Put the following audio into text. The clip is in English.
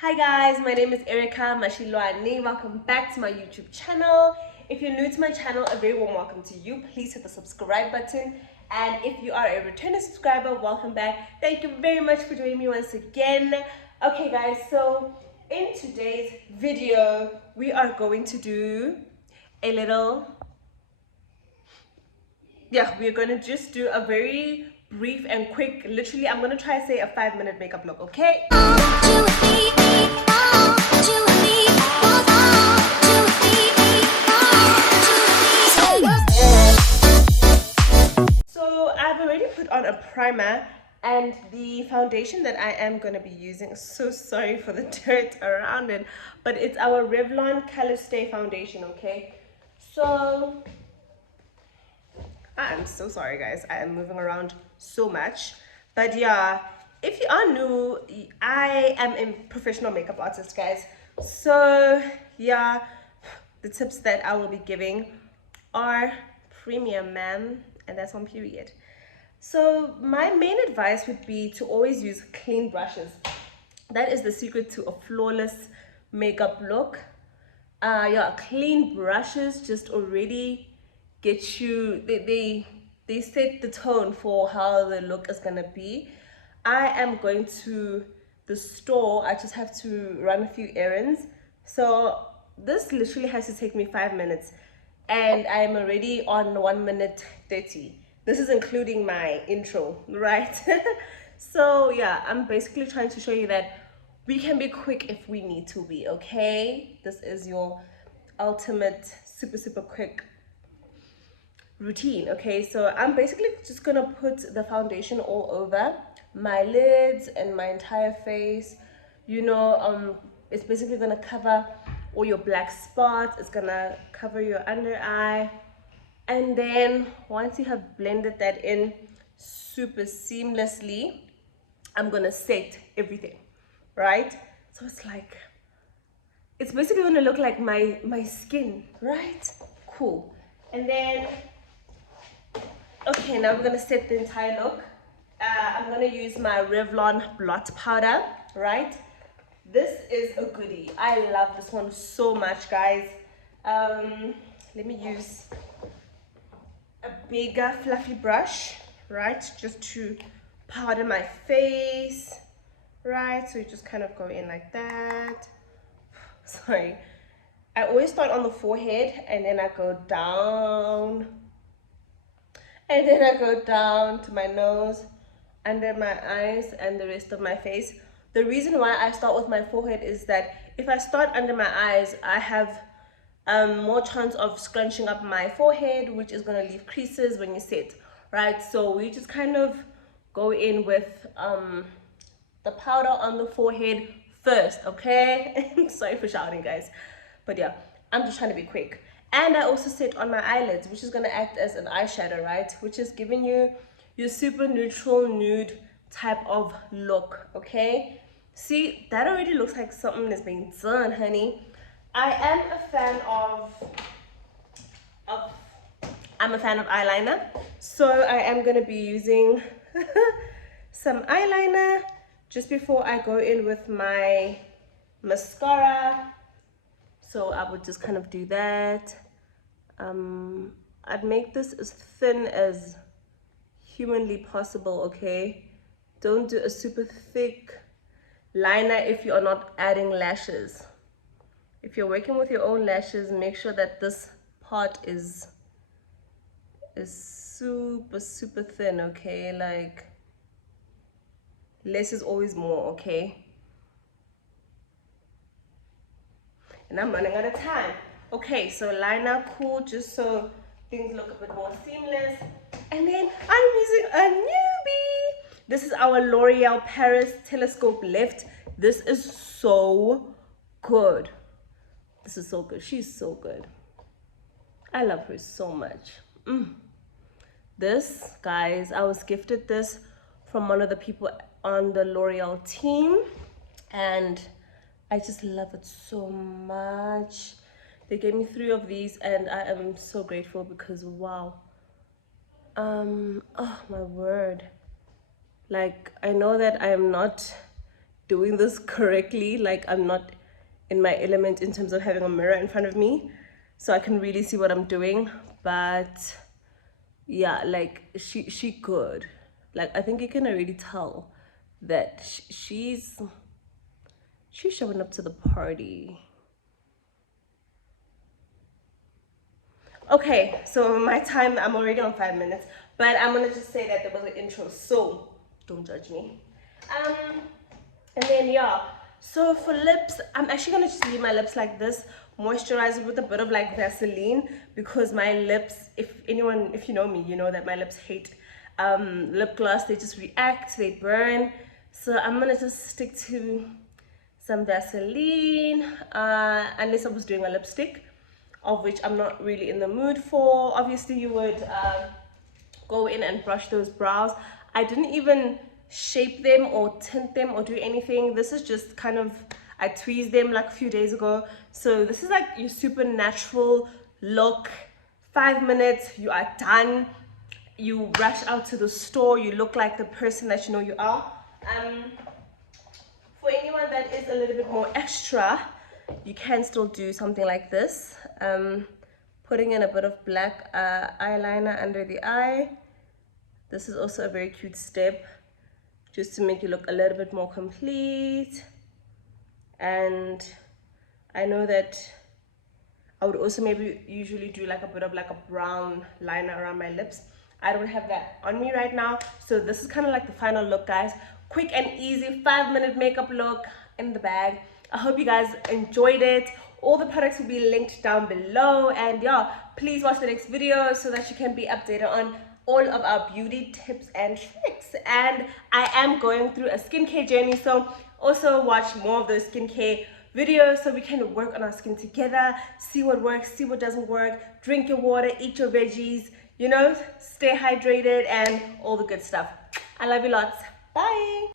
Hi guys, my name is Erica Mashilwane. Welcome back to my YouTube channel. If you're new to my channel, a very warm welcome to you. Please hit the subscribe button. And if you are a returning subscriber, welcome back. Thank you very much for joining me once again. Okay guys, so in today's video, we are going to do a little, we're going to just do a very brief and quick, literally, I'm going to try to say a 5-minute makeup look, okay? So I've already put on a primer and the foundation that I am going to be using, so sorry for the dirt around it, but it's our Revlon Colorstay foundation, okay? So I am so sorry guys, I am moving around so much, but yeah, if you are new, I am a professional makeup artist guys, so yeah, the tips that I will be giving are premium, ma'am, and that's on period. So my main advice would be to always use clean brushes. That is the secret to a flawless makeup look. Yeah, clean brushes just already get you, they set the tone for how the look is gonna be. I am going to the store. I just have to run a few errands, so this literally has to take me 5 minutes and I am already on 1 minute 30. This is including my intro, right? So yeah, I'm basically trying to show you that we can be quick if we need to be, okay? This is your ultimate super quick routine, okay? So I'm basically just gonna put the foundation all over my lids and my entire face. You know, it's basically gonna cover all your black spots. It's gonna cover your under eye. And then once you have blended that in super seamlessly, I'm gonna set everything, right? So it's like, it's basically gonna look like my skin, right? Cool. And then, okay, now we're gonna set the entire look. I'm gonna use my Revlon Blot powder, right? This is a goodie. I love this one so much, guys. Let me use a bigger fluffy brush, right, just to powder my face, right? So you just kind of go in like that. Sorry, I always start on the forehead and then I go down and then I go down to my nose, under my eyes, and the rest of my face. The reason why I start with my forehead is that if I start under my eyes, I have more chance of scrunching up my forehead, which is going to leave creases when you sit, right? So we just kind of go in with the powder on the forehead first, okay? Sorry for shouting, guys, but yeah, I'm just trying to be quick. And I also set on my eyelids, which is going to act as an eyeshadow, right? Which is giving you your super neutral nude type of look, okay? See, that already looks like something is being done, honey. I am a fan of eyeliner, so I am going to be using some eyeliner just before I go in with my mascara. So I would just kind of do that. I'd make this as thin as humanly possible, okay? Don't do a super thick liner if you are not adding lashes. If you're working with your own lashes, make sure that this part is super thin, okay? Like, less is always more, okay? And I'm running out of time. Okay, so liner, cool, just so things look a bit more seamless. And then I'm using a newbie. This is our L'Oreal Paris Telescope Lift. This is so good. This is so good. She's so good. I love her so much. This, guys, I was gifted this from one of the people on the L'Oreal team, and I just love it so much. They gave me 3 of these and I am so grateful because wow. Oh my word. Like, I know that I am not doing this correctly. Like I'm not in my element in terms of having a mirror in front of me, so I can really see what I'm doing. But yeah, like she good. Like I think you can already tell that she's showing up to the party. Okay, so my time, I'm already on 5 minutes, but I'm gonna just say that there was an intro, so don't judge me. And then yeah, so for lips, I'm actually gonna just leave my lips like this, moisturize it with a bit of like Vaseline, because my lips, if you know me, you know that my lips hate lip gloss. They just react, they burn. So I'm gonna just stick to some Vaseline, unless I was doing a lipstick, of which I'm not really in the mood for. Obviously you would go in and brush those brows. I didn't even shape them or tint them or do anything. This is just kind of, I tweezed them like a few days ago. So this is like your super natural look. 5 minutes, you are done. You rush out to the store, you look like the person that you know you are. For anyone that is a little bit more extra, you can still do something like this. Putting in a bit of black eyeliner under the eye. This is also a very cute step, just to make you look a little bit more complete. And I know that I would also maybe usually do like a bit of like a brown liner around my lips. I don't have that on me right now, so this is kind of like the final look, guys. Quick and easy 5-minute makeup look in the bag. I hope you guys enjoyed it. All the products will be linked down below, and yeah, please watch the next video so that you can be updated on all of our beauty tips and tricks. And I am going through a skincare journey, so also watch more of those skincare videos so we can work on our skin together, see what works, see what doesn't work, drink your water, eat your veggies, you know, stay hydrated and all the good stuff. I love you lots. Bye.